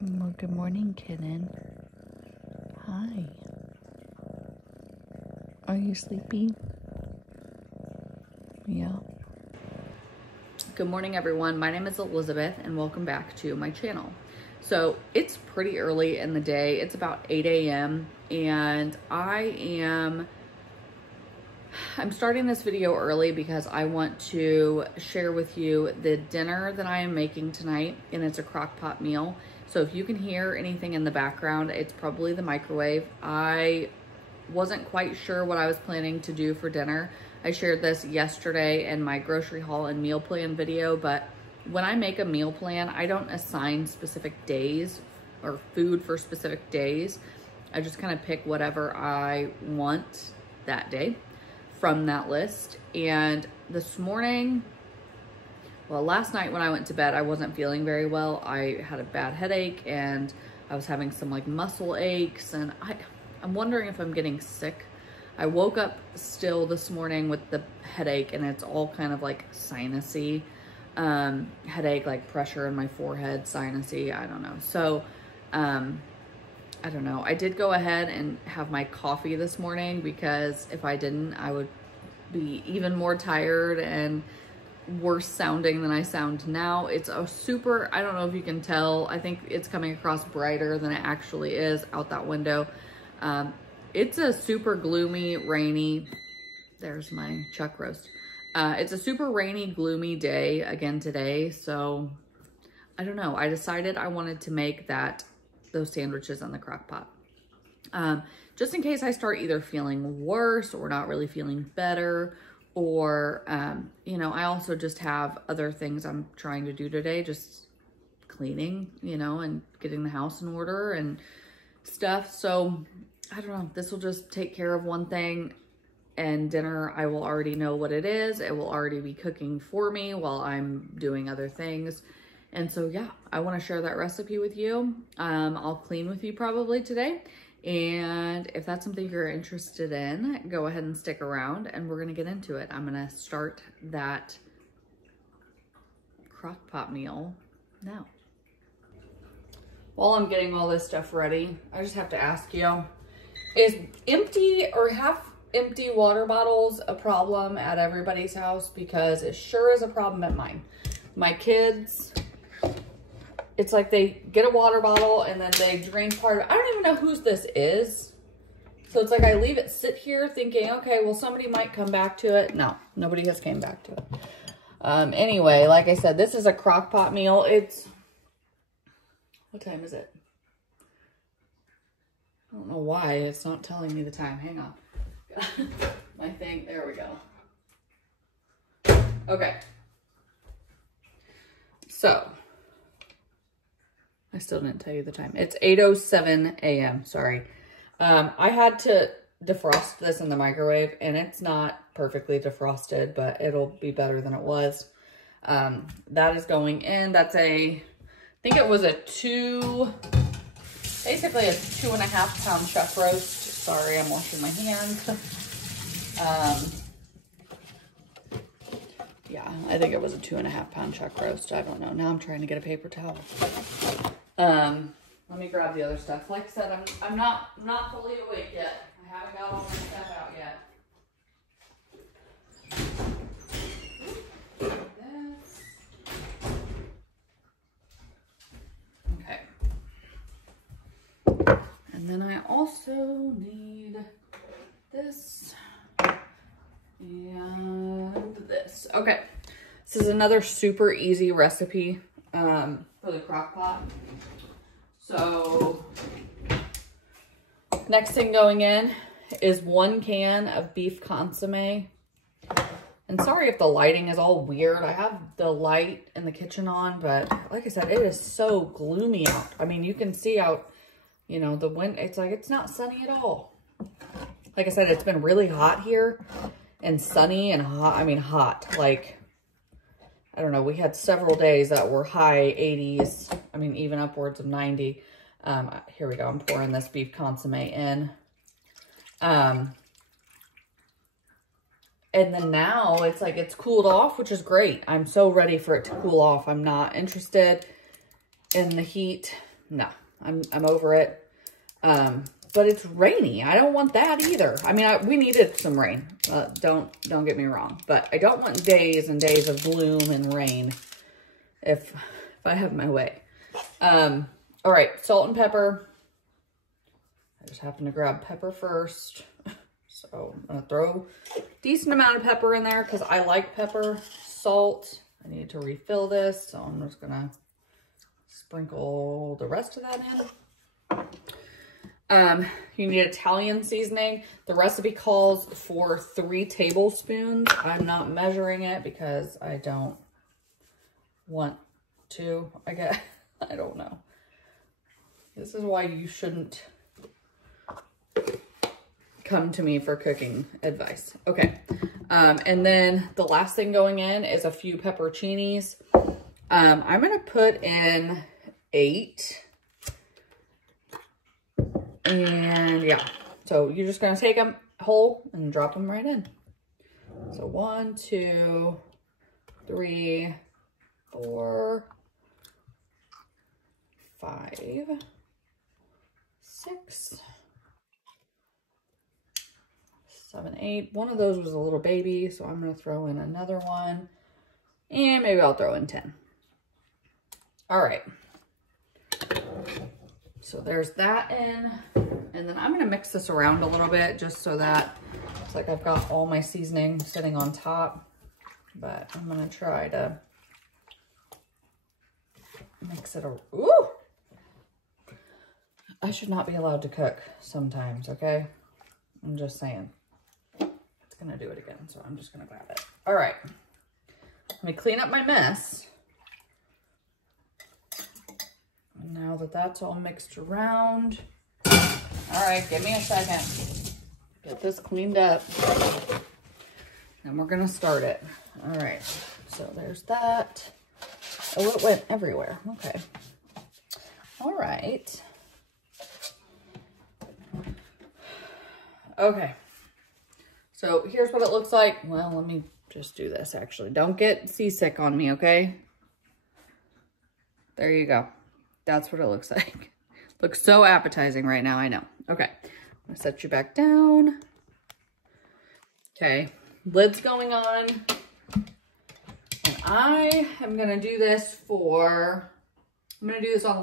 Well, good morning, kitten. Hi. Are you sleepy? Yeah. Good morning, everyone. My name is Elizabeth and welcome back to my channel. So it's pretty early in the day. It's about 8 a.m. and I'm starting this video early because I want to share with you the dinner that I am making tonight, and it's a crock pot meal. So if you can hear anything in the background, it's probably the microwave. I wasn't quite sure what I was planning to do for dinner. I shared this yesterday in my grocery haul and meal plan video, but when I make a meal plan, I don't assign specific days or food for specific days. I just kind of pick whatever I want that day from that list. And this morning, well, last night when I went to bed, I wasn't feeling very well. I had a bad headache and I was having some like muscle aches, and I'm wondering if I'm getting sick. I woke up still this morning with the headache, and it's all kind of like sinusy headache, like pressure in my forehead, sinusy, I don't know. So, I don't know. I did go ahead and have my coffee this morning because if I didn't, I would be even more tired and worse sounding than I sound now. It's a super, I don't know if you can tell, I think it's coming across brighter than it actually is out that window. It's a super gloomy, rainy, there's my chuck roast. It's a super rainy, gloomy day again today. So I don't know. I decided I wanted to make those sandwiches on the crock pot. Just in case I start either feeling worse or not really feeling better, or, you know, I also just have other things I'm trying to do today, just cleaning, you know, and getting the house in order and stuff. So I don't know, this will just take care of one thing, and dinner, I will already know what it is. It will already be cooking for me while I'm doing other things. And so, yeah, I want to share that recipe with you. I'll clean with you probably today. And if that's something you're interested in, go ahead and stick around and we're going to get into it. I'm going to start that crock pot meal now. While I'm getting all this stuff ready, I just have to ask you, is empty or half empty water bottles a problem at everybody's house? Because it sure is a problem at mine. My kids, it's like they get a water bottle and then they drink part of it. I don't even know whose this is. So it's like I leave it sit here thinking, okay, well, somebody might come back to it. No, nobody has came back to it. Anyway, like I said, this is a crock pot meal. It's, what time is it? I don't know why it's not telling me the time. Hang on. My thing, there we go. Okay. So, I still didn't tell you the time. It's 8:07 a.m. Sorry. I had to defrost this in the microwave, and it's not perfectly defrosted, but it'll be better than it was. That is going in. That's I think it was basically a 2.5 pound chuck roast. Sorry, I'm washing my hands. Yeah, I think it was a 2.5 pound chuck roast. I don't know. Now I'm trying to get a paper towel. Let me grab the other stuff. Like I said, I'm not fully awake yet. I haven't got all my stuff out yet. This. Okay. And then I also need this and this. Okay. This is another super easy recipe for the crock pot. So next thing going in is 1 can of beef consomme. And sorry if the lighting is all weird. I have the light in the kitchen on, but like I said, it is so gloomy out. I mean, you can see out, you know, the wind, it's like, it's not sunny at all. Like I said, it's been really hot here and sunny and hot. I mean, hot, like, I don't know. We had several days that were high 80s. I mean, even upwards of 90. Here we go. I'm pouring this beef consomme in. And then now it's like it's cooled off, which is great. I'm so ready for it to cool off. I'm not interested in the heat no, I'm over it. But it's rainy. I don't want that either. I mean, we needed some rain. Don't get me wrong. But I don't want days and days of gloom and rain if I have my way. All right, salt and pepper. I just happen to grab pepper first. So I'm gonna throw a decent amount of pepper in there because I like pepper. Salt. I need to refill this, so I'm just gonna sprinkle the rest of that in. You need Italian seasoning. The recipe calls for 3 tablespoons. I'm not measuring it because I don't want to, I guess. I don't know. This is why you shouldn't come to me for cooking advice. Okay. And then the last thing going in is a few pepperoncinis. I'm going to put in 8. And yeah, so you're just going to take them whole and drop them right in. So 1, 2, 3, 4, 5, 6, 7, 8. One of those was a little baby, so I'm going to throw in another one. And maybe I'll throw in 10. All right. So there's that in. And then I'm going to mix this around a little bit just so that it's like I've got all my seasoning sitting on top. But I'm going to try to mix it. Ooh! I should not be allowed to cook sometimes, okay? I'm just saying. It's going to do it again, so I'm just going to grab it. All right. Let me clean up my mess. Now that that's all mixed around. All right, give me a second. Get this cleaned up. And we're going to start it. All right, so there's that. Oh, it went everywhere. Okay. All right. Okay. So here's what it looks like. Well, let me just do this actually. Don't get seasick on me, okay? There you go. That's what it looks like. Looks so appetizing right now, I know. Okay, I'm gonna set you back down. Okay, lid's going on. And I am gonna do this on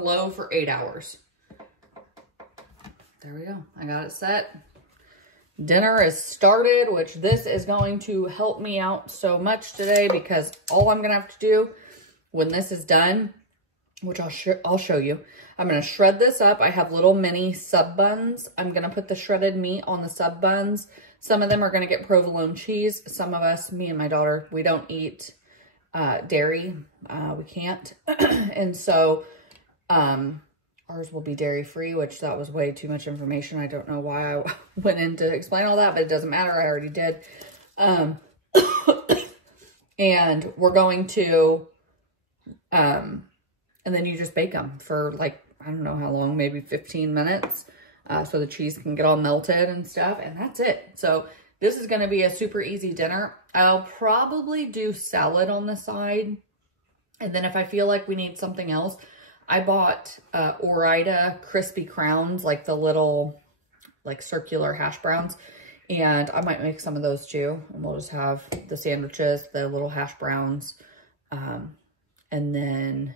low for 8 hours. There we go, I got it set. Dinner is started, which this is going to help me out so much today because all I'm gonna have to do when this is done, which I'll show you. I'm going to shred this up. I have little mini sub buns. I'm going to put the shredded meat on the sub buns. Some of them are going to get provolone cheese. Some of us, me and my daughter, we don't eat dairy. We can't. And so ours will be dairy free, which that was way too much information. I don't know why I went in to explain all that, but it doesn't matter. I already did. And we're going to... and then you just bake them for like, I don't know how long, maybe 15 minutes. So the cheese can get all melted and stuff. And that's it. So this is going to be a super easy dinner. I'll probably do salad on the side. And then if I feel like we need something else, I bought Ore-Ida crispy crowns, like the little like circular hash browns. And I might make some of those too. And we'll just have the sandwiches, the little hash browns, and then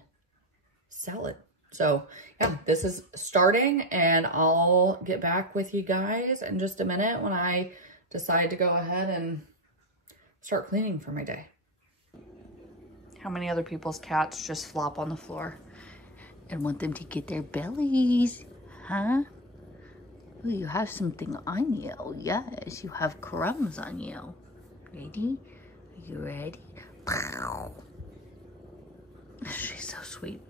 salad. So yeah, this is starting and I'll get back with you guys in just a minute when I decide to go ahead and start cleaning for my day. How many other people's cats just flop on the floor and want them to get their bellies, huh? Ooh, you have something on you. Yes, you have crumbs on you. Ready? Are you ready? Pow. She's so sweet.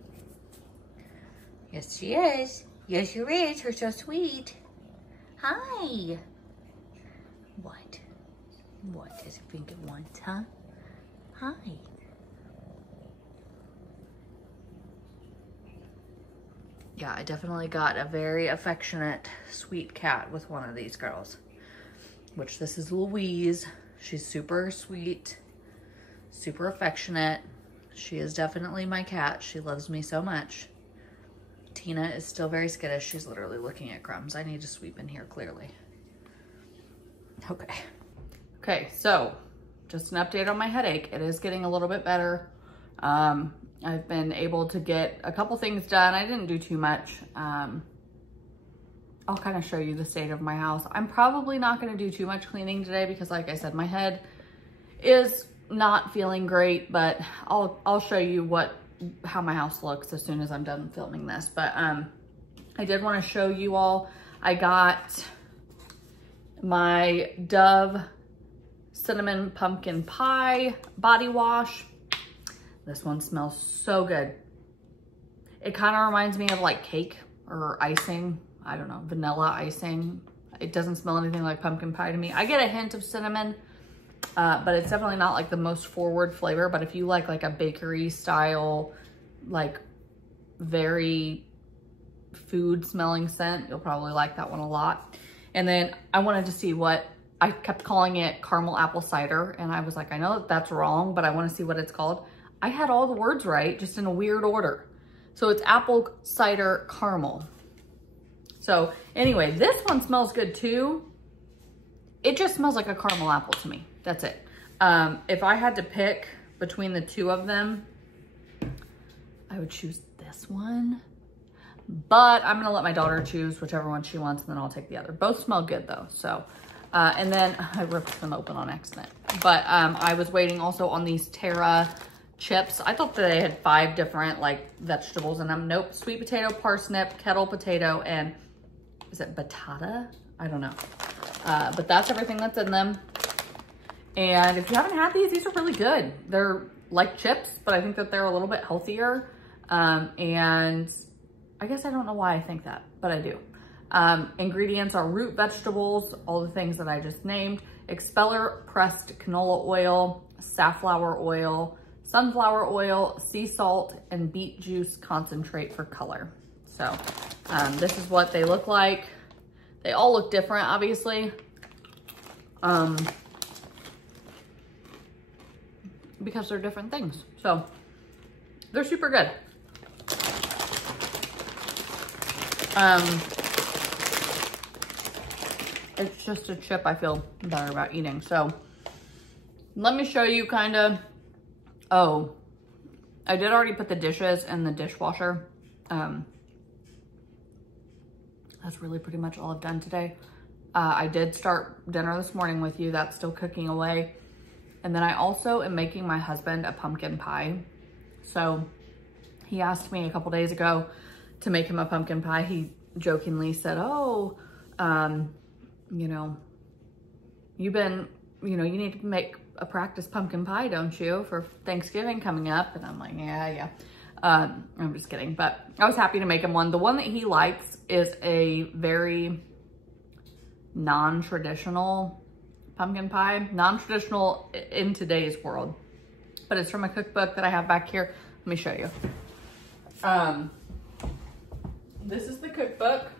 Yes, she is. Yes, you is. You're so sweet. Hi. What? What does it think it wants, huh? Hi. Yeah, I definitely got a very affectionate, sweet cat with one of these girls. Which this is Louise. She's super sweet, super affectionate. She is definitely my cat. She loves me so much. Tina is still very skittish. She's literally looking at crumbs. I need to sweep in here clearly. Okay. Okay, so just an update on my headache. It is getting a little bit better. I've been able to get a couple things done. I didn't do too much. I'll kind of show you the state of my house. I'm probably not going to do too much cleaning today because, like I said, my head is not feeling great, but I'll show you how my house looks as soon as I'm done filming this. But I did want to show you all, I got my Dove Cinnamon Pumpkin Pie body wash. This one smells so good. It kind of reminds me of like cake or icing. I don't know, vanilla icing. It doesn't smell anything like pumpkin pie to me. I get a hint of cinnamon, but it's definitely not like the most forward flavor. But if you like a bakery style, like very food smelling scent, you'll probably like that one a lot. And then I wanted to see what, I kept calling it caramel apple cider. And I was like, I know that's wrong, but I want to see what it's called. I had all the words right, just in a weird order. So it's apple cider caramel. So anyway, this one smells good too. It just smells like a caramel apple to me. That's it. If I had to pick between the two of them, I would choose this one. But I'm gonna let my daughter choose whichever one she wants, and then I'll take the other. Both smell good though, so. And then I ripped them open on accident. But I was waiting also on these Terra chips. I thought that they had 5 different like vegetables in them. Nope, sweet potato, parsnip, kettle potato, and is it batata? I don't know. But that's everything that's in them. And if you haven't had these are really good. They're like chips, but I think that they're a little bit healthier. And I guess I don't know why I think that, but I do. Ingredients are root vegetables, all the things that I just named, expeller pressed canola oil, safflower oil, sunflower oil, sea salt, and beet juice concentrate for color. So this is what they look like. They all look different, obviously. Because they're different things. So they're super good. It's just a chip I feel better about eating. So let me show you kind of, oh, I did already put the dishes in the dishwasher. That's really pretty much all I've done today. I did start dinner this morning with you. That's still cooking away. And then I also am making my husband a pumpkin pie. So he asked me a couple days ago to make him a pumpkin pie. He jokingly said, oh, you know, you need to make a practice pumpkin pie, don't you, for Thanksgiving coming up? And I'm like, yeah. I'm just kidding, but I was happy to make him one. The one that he likes is a very non-traditional pumpkin pie, non-traditional in today's world, but it's from a cookbook that I have back here. Let me show you. This is the cookbook.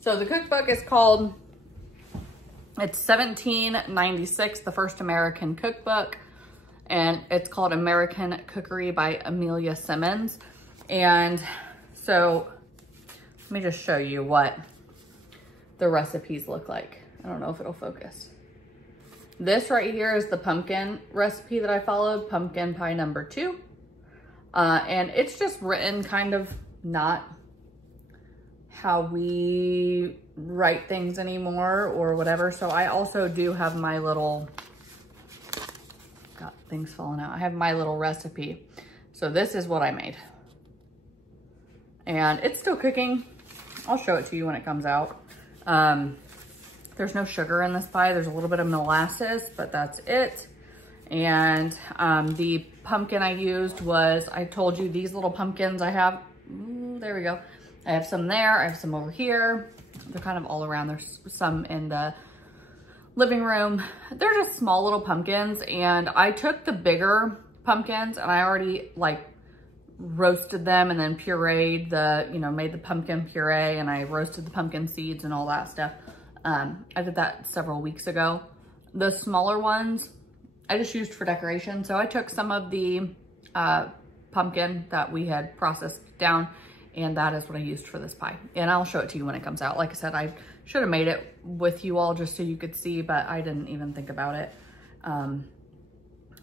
So the cookbook is called, it's 1796, the first American cookbook, and it's called American Cookery by Amelia Simmons. And so let me just show you what the recipes look like. I don't know if it'll focus. This right here is the pumpkin recipe that I followed, pumpkin pie number 2. And it's just written kind of not how we write things anymore or whatever. So I also do have my little, got things falling out. I have my little recipe. So this is what I made. And it's still cooking. I'll show it to you when it comes out. There's no sugar in this pie. There's a little bit of molasses, but that's it. And the pumpkin I used was, I told you these little pumpkins I have. Ooh, there we go. I have some there. I have some over here. They're kind of all around. There's some in the living room. They're just small little pumpkins. And I took the bigger pumpkins and I already like roasted them and then pureed the, made the pumpkin puree, and I roasted the pumpkin seeds and all that stuff. I did that several weeks ago. The smaller ones, I just used for decoration. So I took some of the pumpkin that we had processed down, and that is what I used for this pie. And I'll show it to you when it comes out. Like I said, I should have made it with you all just so you could see, but I didn't even think about it.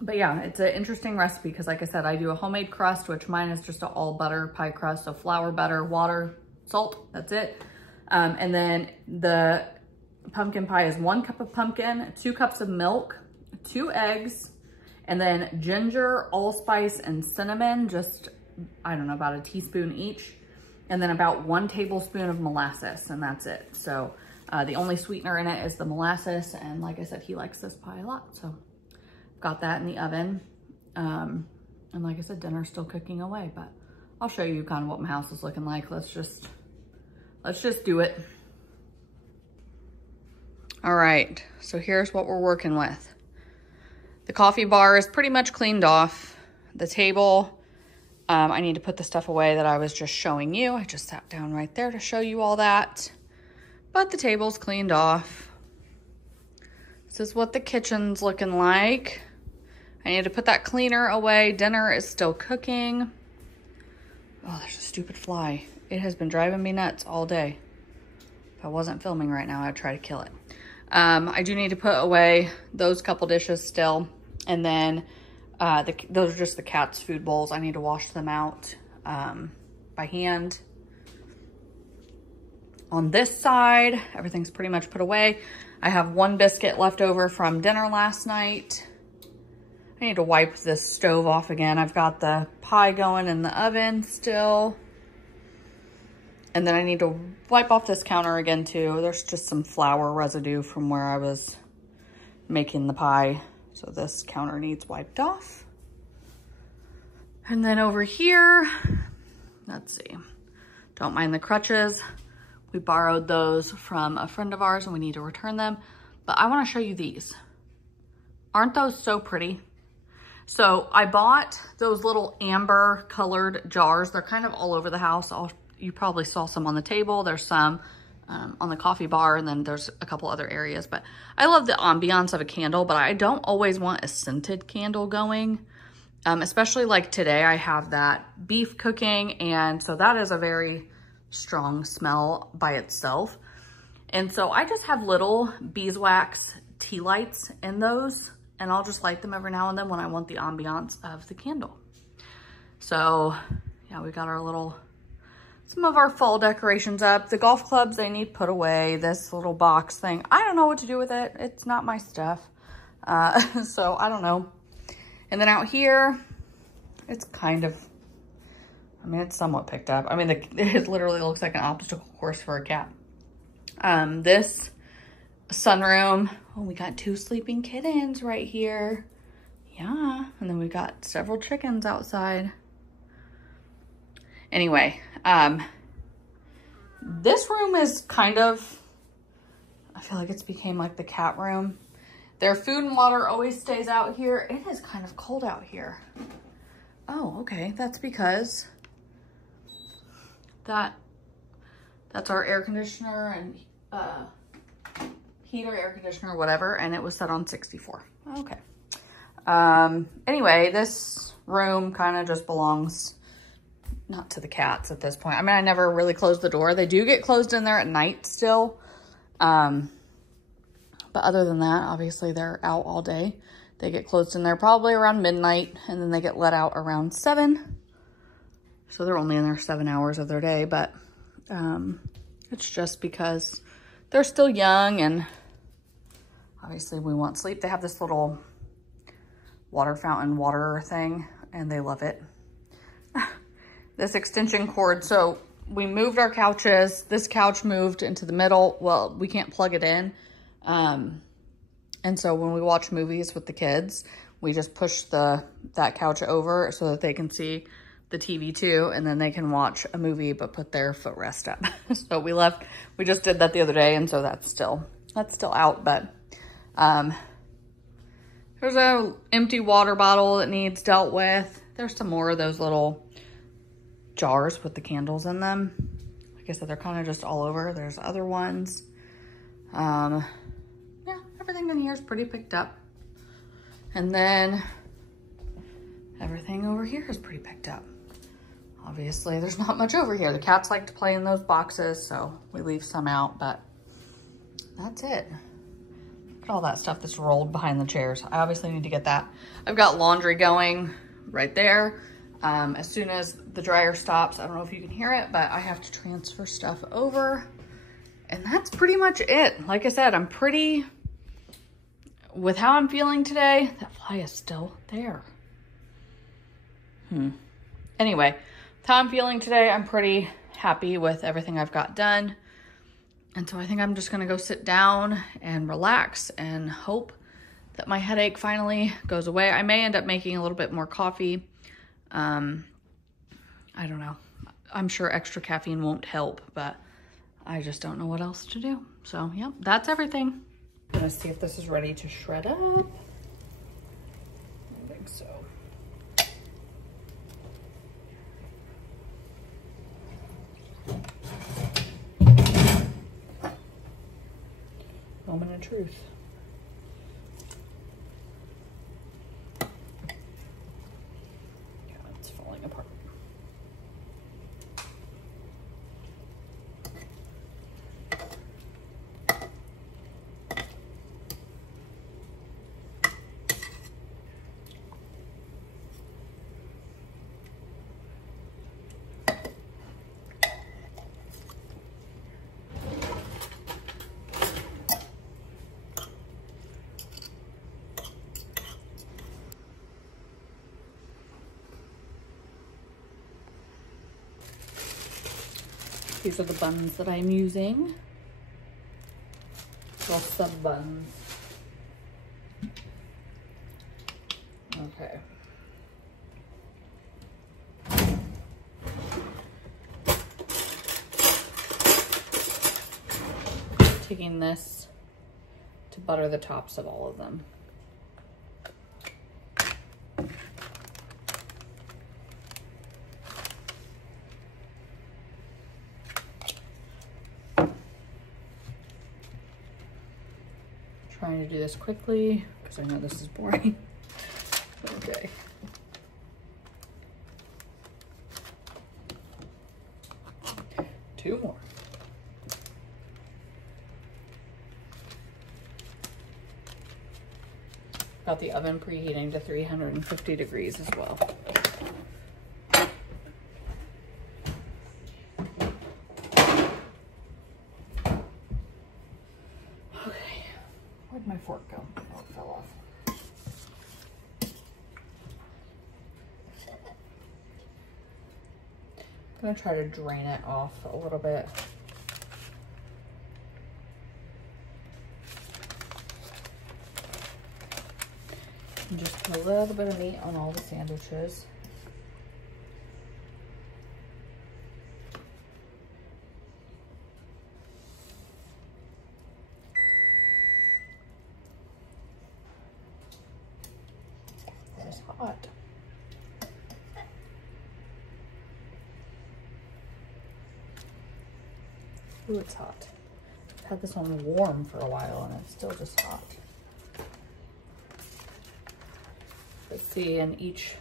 But yeah, it's an interesting recipe because like I said, I do a homemade crust, which mine is just an all butter pie crust. So flour, butter, water, salt, that's it. And then the pumpkin pie is 1 cup of pumpkin, 2 cups of milk, 2 eggs, and then ginger, allspice, and cinnamon, just, I don't know, about a teaspoon each. And then about 1 tablespoon of molasses, and that's it. So the only sweetener in it is the molasses. And like I said, he likes this pie a lot. So got that in the oven. And like I said, dinner's still cooking away, but I'll show you kind of what my house is looking like. Let's just do it. All right, so here's what we're working with. The coffee bar is pretty much cleaned off. The table, I need to put the stuff away that I was just showing you. I just sat down right there to show you all that. But the table's cleaned off. This is what the kitchen's looking like. I need to put that cleaner away. Dinner is still cooking. Oh, there's a stupid fly. It has been driving me nuts all day. If I wasn't filming right now, I'd try to kill it. I do need to put away those couple dishes still. And then those are just the cat's food bowls. I need to wash them out by hand. On this side, everything's pretty much put away. I have 1 biscuit left over from dinner last night. I need to wipe this stove off again. I've got the pie going in the oven still. And then I need to wipe off this counter again too. There's just some flour residue from where I was making the pie. So this counter needs wiped off. And then over here, let's see. Don't mind the crutches. We borrowed those from a friend of ours and we need to return them. But I want to show you these. Aren't those so pretty? So I bought those little amber colored jars. They're kind of all over the house. You probably saw some on the table. There's some on the coffee bar, and then there's a couple other areas. But I love the ambiance of a candle, but I don't always want a scented candle going. Especially like today, I have that beef cooking, and so that is a very strong smell by itself. And so I just have little beeswax tea lights in those, and I'll just light them every now and then when I want the ambiance of the candle. So yeah, we got some of our fall decorations up. The golf clubs, they need put away. This little box thing, I don't know what to do with it. It's not my stuff. So I don't know. And then out here, it's kind of, I mean, it's somewhat picked up. I mean, it literally looks like an obstacle course for a cat. This sunroom, oh, we got 2 sleeping kittens right here. Yeah, and then we got several chickens outside. Anyway, this room is kind of, I feel like it's became like the cat room. Their food and water always stays out here. It is kind of cold out here. Oh, okay, that's because that's our air conditioner and heater, air conditioner, whatever, and it was set on 64. Okay. Anyway, this room kind of just belongs not to the cats at this point. I mean, I never really closed the door. They do get closed in there at night still. But other than that, obviously they're out all day. They get closed in there probably around midnight, and then they get let out around 7. So they're only in there 7 hours of their day, but it's just because they're still young, and obviously we want sleep. They have this little water fountain water thing, and they love it. This extension cord, so we moved our couches. This couch moved into the middle. Well, we can't plug it in. And so when we watch movies with the kids, we just push that couch over so that they can see the TV too, and then they can watch a movie but put their footrest up. So we just did that the other day, and so that's still out. But there's a empty water bottle that needs dealt with. There's some more of those little jars with the candles in them. Like I said, they're kind of just all over. There's other ones. Yeah, everything in here is pretty picked up. And then everything over here is pretty picked up. Obviously, there's not much over here. The cats like to play in those boxes, so we leave some out, but that's it. Look at all that stuff that's rolled behind the chairs. I obviously need to get that. I've got laundry going right there. As soon as the dryer stops, I don't know if you can hear it, but I have to transfer stuff over. And that's pretty much it. Like I said, I'm pretty, with how I'm feeling today, that fly is still there. Anyway, with how I'm feeling today, I'm pretty happy with everything I've got done. And so I think I'm just gonna go sit down and relax and hope that my headache finally goes away. I may end up making a little bit more coffee. I don't know. I'm sure extra caffeine won't help, but I just don't know what else to do. So, yep, that's everything. I'm gonna see if this is ready to shred up. I think so. Moment of truth. Yeah, it's falling apart. These are the buns that I'm using. Well, sub buns. Okay. Taking this to butter the tops of all of them. Trying to do this quickly because I know this is boring. Okay. Two more. Got the oven preheating to 350 degrees as well. Where'd my fork go? Oh, it fell off. I'm gonna try to drain it off a little bit. And just put a little bit of meat on all the sandwiches. Hot. Ooh, it's hot. I've had this one warm for a while and it's still just hot. Let's see, in each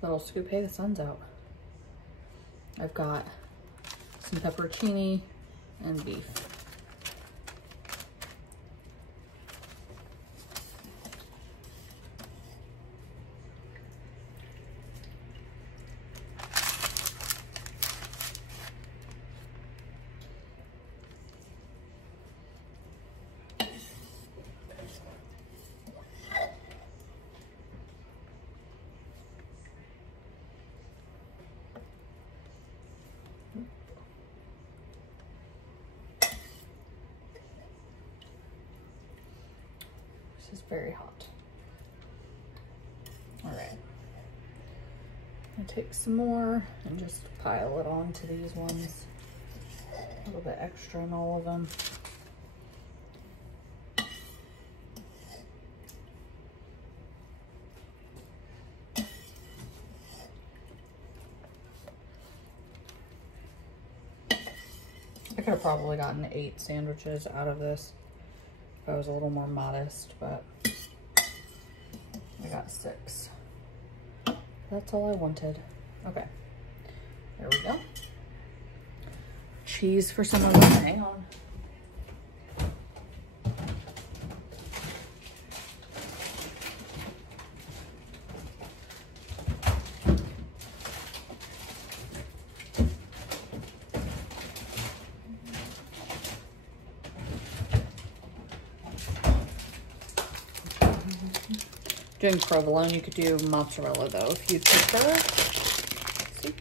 little scoop, hey, the sun's out. I've got some pepperoncini and beef. This is very hot. All right. I'll take some more and just pile it onto these ones. A little bit extra in all of them. I could have probably gotten 8 sandwiches out of this if I was a little more modest, but I got 6. That's all I wanted. Okay, there we go. Cheese for some of them. Hang on. Doing provolone, you could do mozzarella though if you prefer. See?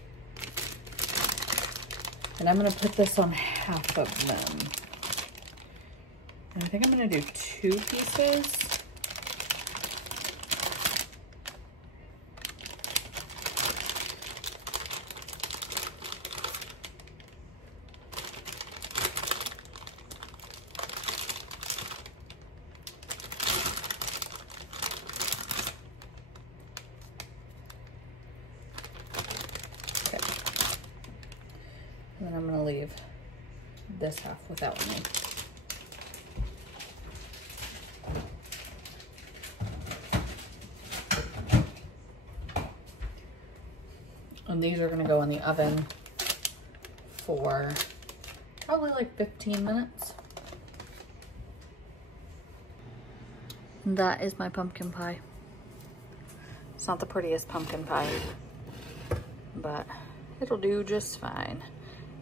And I'm gonna put this on half of them. And I think I'm gonna do 2 pieces. And then I'm gonna leave this half without any. And these are gonna go in the oven for probably like 15 minutes. And that is my pumpkin pie. It's not the prettiest pumpkin pie, but it'll do just fine.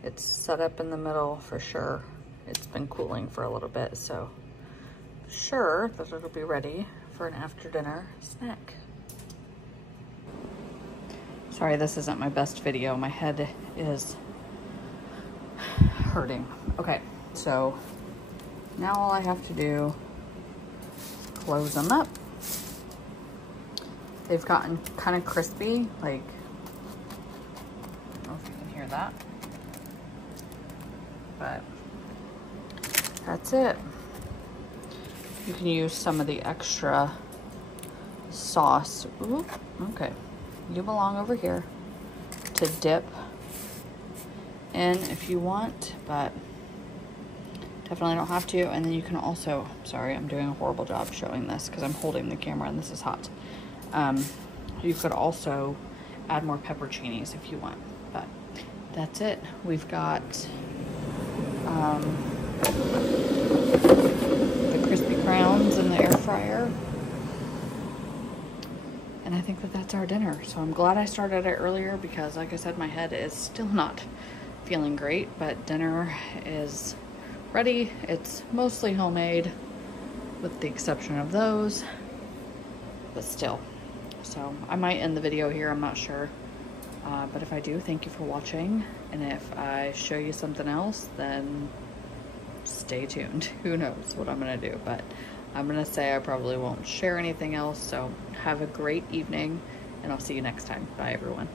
It's set up in the middle for sure. It's been cooling for a little bit, so sure that it'll be ready for an after dinner snack. Sorry, this isn't my best video. My head is hurting. Okay, so now all I have to do is close them up. They've gotten kind of crispy, like, I don't know if you can hear that. But that's it. You can use some of the extra sauce. Ooh, okay, you belong over here to dip in if you want, but definitely don't have to. And then you can also, sorry, I'm doing a horrible job showing this because I'm holding the camera and this is hot. You could also add more pepperoncinis if you want, but that's it. We've got the crispy crowns in the air fryer. And I think that that's our dinner. So I'm glad I started it earlier because, like I said, my head is still not feeling great, but dinner is ready. It's mostly homemade with the exception of those, but still. So I might end the video here, I'm not sure. But if I do, thank you for watching. And if I show you something else, then stay tuned. Who knows what I'm gonna do, but I'm gonna say I probably won't share anything else. So have a great evening and I'll see you next time. Bye everyone.